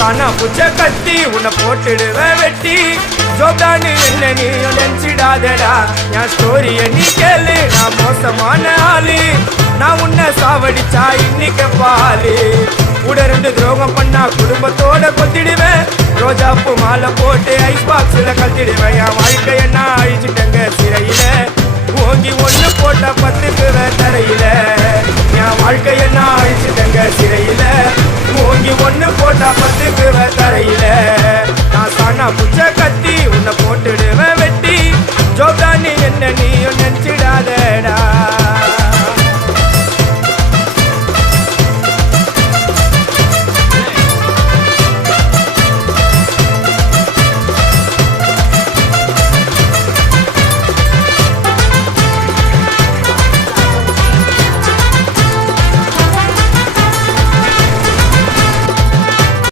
காணா பூச்ச கத்தி உன்னை போட்டுடுவேன் வெட்டி ஜோப்டான்னு என்ன நீ நினைச்சிடாதடா என் ஸ்டோரிய நீ கேளு நான் மோசமான ஆளு நான் உன்னை சாவடிச்சா இன்னைக்கு பாலு கூட ரெண்டு துரோகம் பண்ணா குடும்பத்தோட கொத்திடுவேன் ரோஜாப்பூ மாலை போட்டு ஐஸ் பாக்ஸ்ல கத்திடுவேன் என் வாழ்க்கைய நான் அழிச்சிட்டேங்க சிறையில ஓங்கி ஒண்ணு போட்ட 10 தரையில என் வாழ்க்கைய நான் அழிச்சிட்டேங்க சிறையில ஓங்கி ஒண்ணு போட்ட